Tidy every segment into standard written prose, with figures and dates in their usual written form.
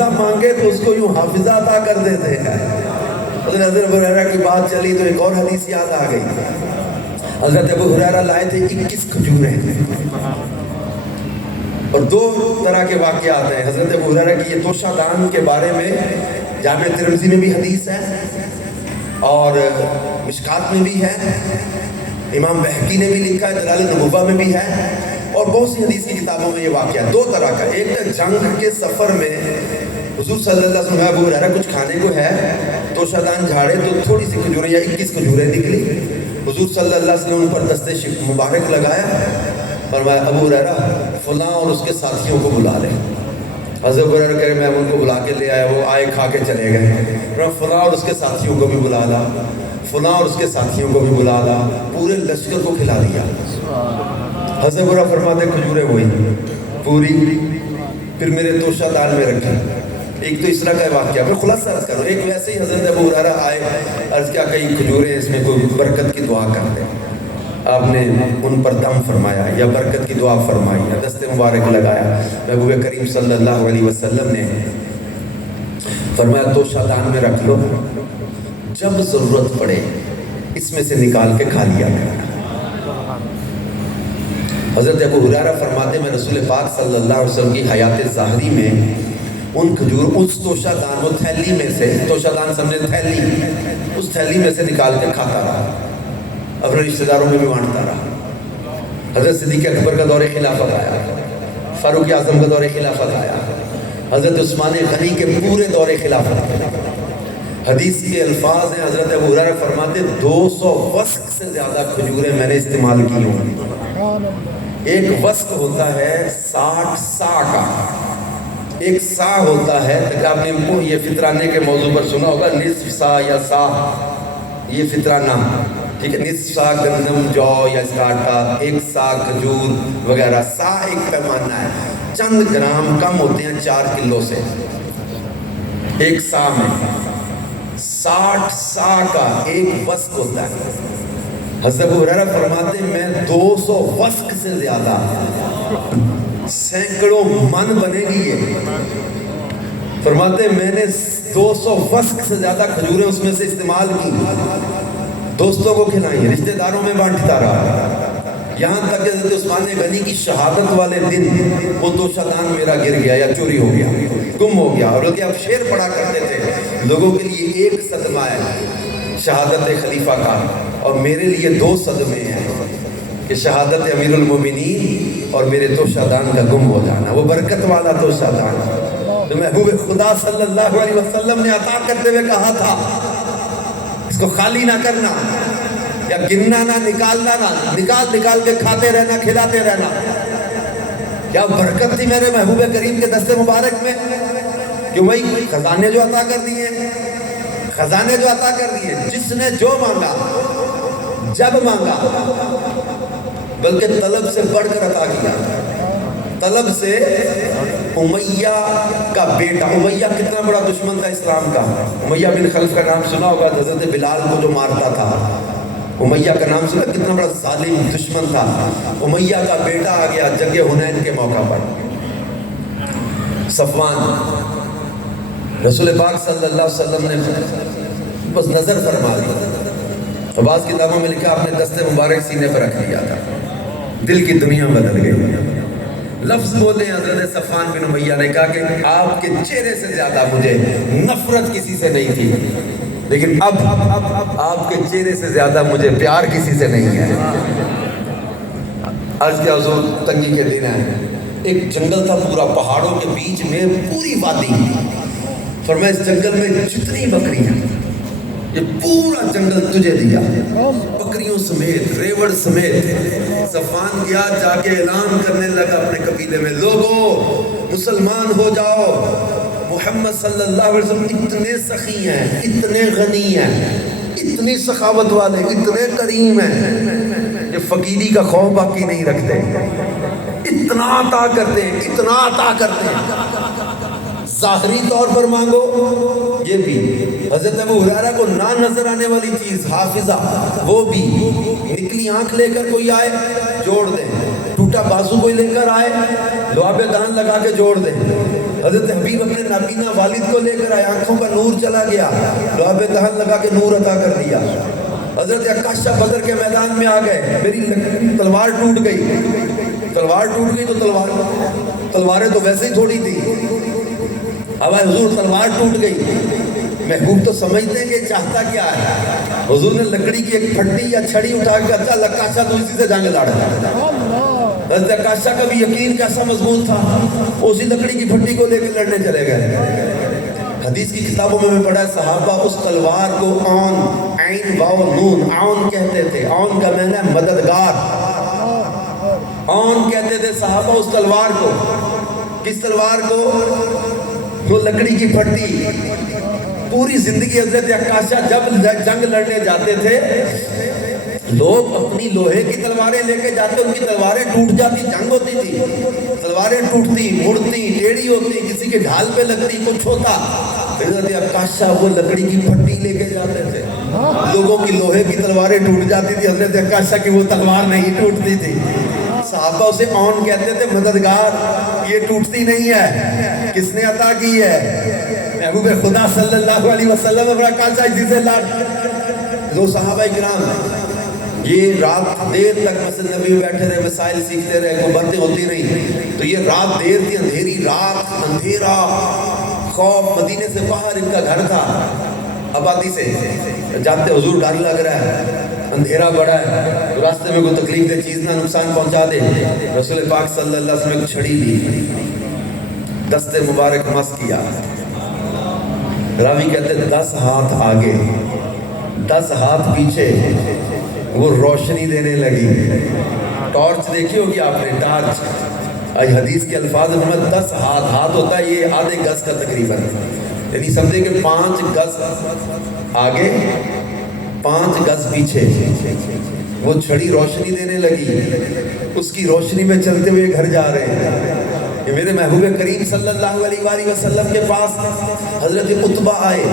مانگے تو اس کو یوں حافظہ عطا کر دیتے ہیں۔ حضرت ابو ہریرہ کی بات چلی تو ایک اور حدیث یاد آ گئی۔ حضرت ابو ہریرہ لائے تھے 21 کھجوریں، اور دو طرح کے واقعات ہیں حضرت ابو ہریرہ کی۔ یہ توشہ دان کے بارے میں جامع ترمذی میں بھی حدیث ہے اور مشکات میں بھی ہے، امام بہقی نے بھی لکھا ہے، دلائل النبوہ میں بھی ہے، اور بہت سی حدیث کی کتابوں میں یہ واقعہ ہے۔ دو طرح کا، ایک ہے جنگ کے سفر میں حضور صلی اللہ علیہ وسلم ابو ہریرہ کچھ کھانے کو ہے، توشہ دان جھاڑے تو تھوڑی سی کھجوریں یا 21 کھجوریں نکلی۔ حضور صلی اللہ علیہ وسلم ان پر دست مبارک لگایا، فرمایا ابو ہریرہ فلاں اور اس کے ساتھیوں کو بلا لے۔ حضرت ابو ہریرہ کہے میں ان کو بلا کے لے آیا، وہ آئے کھا کے چلے گئے۔ فلاں اور اس کے ساتھیوں کو بھی بلا لا، فلاں اور اس کے ساتھیوں کو بھی بلا لا، پورے لشکر کو کھلا دیا۔ حضرت ابو ہریرہ فرماتے کھجوریں وہی پوری، پھر میرے توشہ دان میں رکھی۔ ایک تو اس طرح کا واقعہ، میں خلاصہ عرض کر رہا ہوں۔ ایک ویسے ہی حضرت ابو ہریرہ آئے، عرض کیا کئی کھجوریں اس میں کوئی برکت کی دعا کر دیں۔ آپ نے ان پر دم فرمایا یا برکت کی دعا فرمائی یا دست مبارک لگایا۔ محبوب کریم صلی اللہ علیہ وسلم نے فرمایا توشہ دان میں رکھ لو، جب ضرورت پڑے اس میں سے نکال کے کھا لیا کرنا۔ حضرت ابو ہریرہ فرماتے میں رسول پاک صلی اللہ علیہ وسلم کی حیات ظاہری میں ان کھجور اس توشہ دان، وہ تھیلی میں سے، توشہ دان سمجھے تھیلی، اس تھیلی میں سے نکال کے کھاتا رہا، اپنے رشتہ داروں میں بھی بانٹتا رہا۔ حضرت صدیق اکبر کا دور خلافت آیا، فاروق اعظم کا دور خلافت آیا، حضرت عثمان غنی کے پورے دور خلافت آیا۔ حدیث کے الفاظ ہیں، حضرت ابو ہریرہ فرماتے 200 وسق سے زیادہ کھجوریں میں نے استعمال کی ہوں۔ ایک وسق ہوتا ہے 60 سا کا، ایک سا ہوتا ہے، تک آپ نے یہ فطرانے کے موضوع پر سنا ہوگا، نصف سا یا سا، یہ فطرانہ، ٹھیک ہے، نصف سا گندم جو یا اس کا آٹا، ایک سا کھجور وغیرہ۔ سا ایک پیمانہ ہے، چند گرام کم ہوتے ہیں 4 کلو سے، ایک سا میں 60 سا کا ایک وسق ہوتا ہے۔ حضرت ابو ہریرہ فرماتے میں 200 وسق سے زیادہ، سینکڑوں من بنے گی یہ، فرماتے میں نے 200 وسق سے زیادہ کھجوریں اس میں سے استعمال کی، دوستوں کو کھلائی، رشتہ داروں میں بانٹتا رہا، یہاں تک کہ حضرت عثمان غنی کی شہادت والے دن وہ توشہ دان میرا گر گیا یا چوری ہو گیا، گم ہو گیا۔ اور بلکہ آپ شعر پڑھا کرتے تھے، لوگوں کے لیے ایک صدمہ ہے شہادت خلیفہ کا، اور میرے لیے 2 صدمے ہیں کہ شہادت امیر المومنین اور میرے توشہ دان کا گم ہو جانا، وہ برکت والا توشہ دان تو محبوب خدا صلی اللہ علیہ وسلم نے عطا کرتے ہوئے کہا تھا اس کو خالی نہ کرنا، یا گننا نہ، نکالنا نہ، نکال کے کھاتے رہنا، کھلاتے رہنا۔ کیا برکت تھی میرے محبوب کریم کے دست مبارک میں کہ وہی خزانے جو عطا کر دیے، خزانے جو عطا کر دیے، جس نے جو مانگا، جب مانگا، بلکہ طلب سے بڑھ کر عطا کیا۔ طلب سے امیہ کا بیٹا، امیہ کتنا بڑا دشمن تھا اسلام کا، امیہ بن خلف کا نام سنا ہوگا، حضرت بلال کو جو مارتا تھا، امیہ کا نام سنا، کتنا بڑا ظالم دشمن تھا۔ امیہ کا بیٹا آ گیا جنگ حنین کے موقع پر، صفوان، رسول پاک صلی اللہ علیہ وسلم نے بس نظر فرما دی، بعض کتابوں میں لکھا آپ نے دست مبارک سینے پر رکھ دیا تھا، دل کی دنیا بدل گئی۔ لفظ بولے حضرت صفوان بن امیہ نے کہا کہ آپ کے چہرے سے زیادہ مجھے نفرت کسی سے نہیں تھی، لیکن اب آپ کے چہرے سے زیادہ مجھے پیار کسی سے نہیں ہے۔ عرض کیا حضور تنگی کے دن ہے، ایک جنگل تھا پورا پہاڑوں کے بیچ میں، پوری وادی، فرمایا اس جنگل میں جتنی بکری ہیں یہ پورا جنگل تجھے دیا، بکریوں سمیت، ریوڑ سمیت۔ صفوان گیا، جا کے اعلان کرنے لگا اپنے قبیلے میں، لوگو مسلمان ہو جاؤ، محمد صلی اللہ علیہ وسلم اتنے سخی ہیں، اتنے غنی ہیں، اتنی سخاوت والے، اتنے کریم ہیں کہ فقیری کا خوف باقی نہیں رکھتے، اتنا عطا کرتے ہیں، اتنا عطا کرتے ہیں۔ ظاہری طور پر مانگو، یہ بھی حضرت ابو ہریرہ کو نہ نظر آنے والی چیز حافظہ، وہ بھی نکلی آنکھ لے کر کوئی آئے جوڑ دیں، ٹوٹا ٹوٹا بازو کوئی لے کر آئے لعاب دہن لگا کے جوڑ دے. حضرت حبیب اپنے نابینا والد کو لے کر آئے, آنکھوں کا نور چلا گیا, لعاب دہن لگا کے نور عطا کر دیا. حضرت عکاشہ بدر کے میدان میں آ گئے, میری تلوار ٹوٹ گئی. تلوار ٹوٹ گئی تو تلواریں تو ویسے ہی تھوڑی تھی. اب حضور تلوار ٹوٹ گئی. محبوب تو سمجھتے ہیں کہ چاہتا کیا ہے. حضور نے لکڑی کی ایک پھٹی یا چھڑی اٹھا کے کہا چل عکاشہ تو اسی سے جنگ لڑ. حضرت عکاشہ کا بھی یقین کیسا مضبوط تھا, اسی لکڑی کی پھٹی کو لے کے لڑنے چلے گئے. حدیث کی کتابوں میں پڑھا ہے صحابہ اس تلوار کو اون, عین واو نون, اون کہتے تھے. اون کا معنی ہے مددگار. اون کہتے تھے صحابہ اس تلوار کو. کس تلوار کو؟ وہ لکڑی کی پھٹی. پوری زندگی حضرت عکاشہ جب جنگ لڑنے جاتے تھے لوگ اپنی لوہے کی تلواریں لے کے جاتے, ان کی تلواریں ٹوٹ جاتی, جنگ ہوتی تھی, تلواریں ٹوٹتی, مڑتی, ٹیڑھی ہوتی, کسی کے ڈھال پہ لگتی, کچھ ہوتا. حضرت عکاشہ وہ لکڑی کی پھٹی لے کے جاتے تھے. لوگوں کی لوہے کی تلواریں ٹوٹ جاتی تھی, حضرت عکاشہ کی وہ تلوار نہیں ٹوٹتی تھی. صحابہ اسے اون کہتے تھے, مددگار. یہ ٹوٹتی نہیں ہے, کس نے عطا کی ہے؟ محبوب خدا صلی اللہ علیہ وسلم. عکاشہ اسی سے لڑ. دو صحابہ کرام یہ رات دیر تک مسجد نبی میں بیٹھے رہے, مسائل سیکھتے رہے, کوئی باتیں ہوتی رہی. تو یہ رات دیر تھی, اندھیری رات, اندھیرا, خوف. مدینے سے باہر ان کا گھر تھا, آبادی سے جاتے حضور ڈر لگ رہا ہے, اندھیرا بڑا ہے, راستے میں کوئی تکلیف دہ چیز نہ نقصان پہنچا دے. رسول پاک صلی اللہ علیہ وسلم ایک چھڑی لی, دست مبارک مس کیا. راوی کہتے 10 ہاتھ آگے 10 ہاتھ پیچھے وہ روشنی دینے لگی. ٹارچ دیکھی ہوگی آپ نے, ٹارچ. آج حدیث کے الفاظ میں 10 ہاتھ ہوتا ہے, یہ آدھے گز کا تقریباً, یعنی سمجھے کہ 5 گز آگے 5 گز پیچھے وہ چھڑی روشنی دینے لگی. اس کی روشنی میں چلتے ہوئے گھر جا رہے ہیں. کہ میرے محبوب کریم صلی اللہ علیہ وآلہ وسلم کے پاس حضرت عتبہ آئے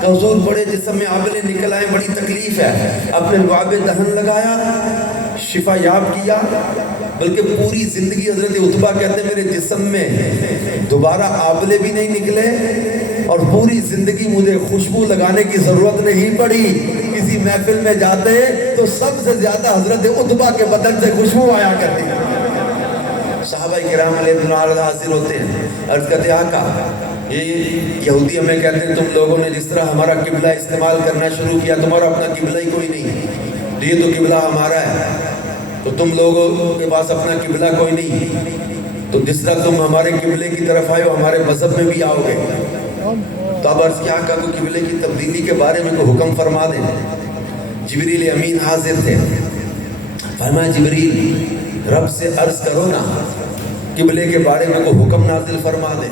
کہ حضور بڑے جسم میں آبلے نکل آئے, بڑی تکلیف ہے. اپنے لعاب دہن لگایا, شفا یاب کیا, بلکہ پوری زندگی حضرت عتبہ کہتے ہیں میرے جسم میں دوبارہ آبلے بھی نہیں نکلے, اور پوری زندگی مجھے خوشبو لگانے کی ضرورت نہیں پڑی. کسی محفل میں جاتے تو سب سے زیادہ حضرت عتبہ کے بدن سے خوشبو آیا کرتی. صحابہ کرام علیہ الرضوان حاضر ہوتے ہیں, عرض کرتے آقا یہ یہودی ہمیں کہتے ہیں تم لوگوں نے جس طرح ہمارا قبلہ استعمال کرنا شروع کیا, تمہارا اپنا قبلہ ہی کوئی نہیں, یہ تو قبلہ ہمارا ہے, تو تم لوگوں کے پاس اپنا قبلہ کوئی نہیں, تو جس طرح تم ہمارے قبلے کی طرف آئے ہو ہمارے مذہب میں بھی آؤ گے. تو اب عرض کیا آقا کو قبلے کی تبدیلی کے بارے میں کوئی حکم فرما دیں. جبریل امین حاضر تھے, فرمایا جبریل رب سے عرض کرو نا قبلے کے بارے میں کوئی حکم نازل فرما دے.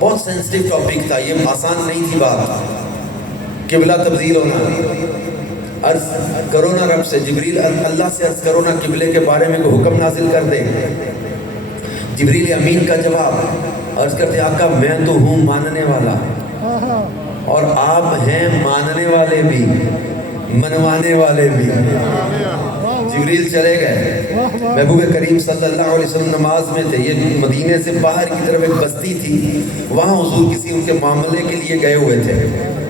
بہت سینسٹیو ٹاپک تھا, یہ آسان نہیں تھی بات, قبلہ تبدیل ہونا. عرض کرو نا رب سے, جبریل اللہ سے عرض کرو نا قبلے کے بارے میں کوئی حکم نازل کر دے. جبریل امین کا جواب, عرض کرتے آقا میں تو ہوں ماننے والا, اور آپ ہیں ماننے والے بھی منوانے والے بھی. جبریل چلے گئے, محبوب کریم صلی اللہ علیہ وسلم نماز میں تھے. یہ مدینے سے باہر کی طرف ایک بستی تھی, وہاں حضور کسی ان کے معاملے کے لیے گئے ہوئے تھے.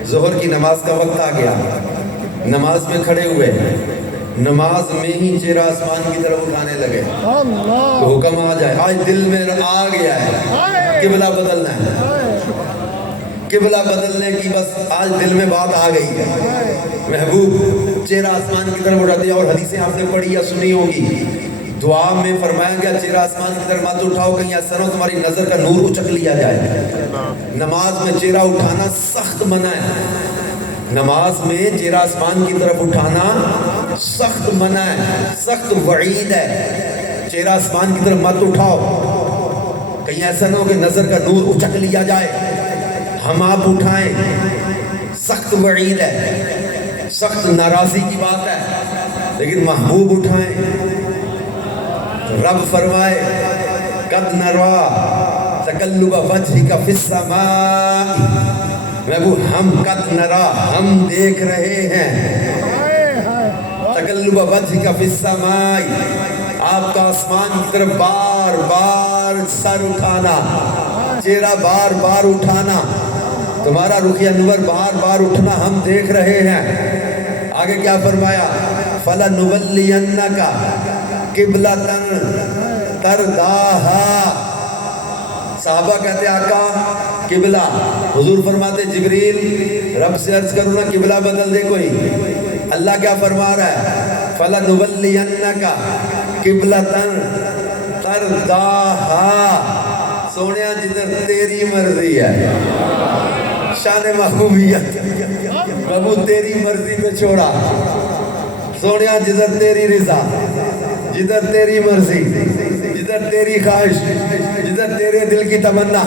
ظہر کی نماز کا وقت آ گیا, نماز میں کھڑے ہوئے, نماز میں ہی چہرہ آسمان کی طرف اٹھانے لگے. تو حکم آ جائے, آج دل میں آ گیا ہے قبلہ بدلنا ہے, قبلہ بدلنے کی بس آج دل میں بات آ گئی ہے. محبوب چہرہ آسمان کی طرف اٹھا دیا, اور حدیثیں آپ نے پڑھی یا سنی ہوگی, دعا میں فرمایا گیا چہرہ آسمان کی طرف مت اٹھاؤ, کہیں ایسا نہ ہو تمہاری نظر کا نور اچک لیا جائے. نماز میں چہرہ اٹھانا سخت منع ہے, نماز میں چہرہ آسمان کی طرف اٹھانا سخت منع ہے, سخت وعید ہے. چہرہ آسمان کی طرف مت اٹھاؤ, کہیں ایسا نہ ہو کہ نظر کا نور اچک لیا جائے. ہم آپ اٹھائیں, سخت وعید ہے, سخت ناراضی کی بات ہے, لیکن محبوب اٹھائیں. رب فرمائے قد نرا تقلب وجهك فی السماء, محبوب ہم قد نرا ہم دیکھ رہے ہیں, تقلب وجهك فی السماء آپ کا آسمان کی طرف بار بار سر اٹھانا، چہرہ بار بار اٹھانا، تمہارا رخ انور بار بار اٹھنا ہم دیکھ رہے ہیں۔ آگے کیا فرمایا؟ فَلَنُوَلِّيَنَّكَ قِبْلَةً تَرْضَاهَا۔ صحابہ کہتے آقا قبلہ، حضور فرماتے جبریل رب سے عرض کرو نا قبلہ بدل دے کوئی۔ اللہ کیا فرما رہا ہے؟ فَلَنُوَلِّيَنَّكَ قِبْلَةً تَرْضَاهَا، سونیا جدھر تیری مرضی ہے، شان محبوبیت، محبوب تیری مرضی پہ چھوڑا، سونیا جدھر تیری رضا، جدھر تیری مرضی، جدھر تیری خواہش، جدھر تیرے دل کی تمنا،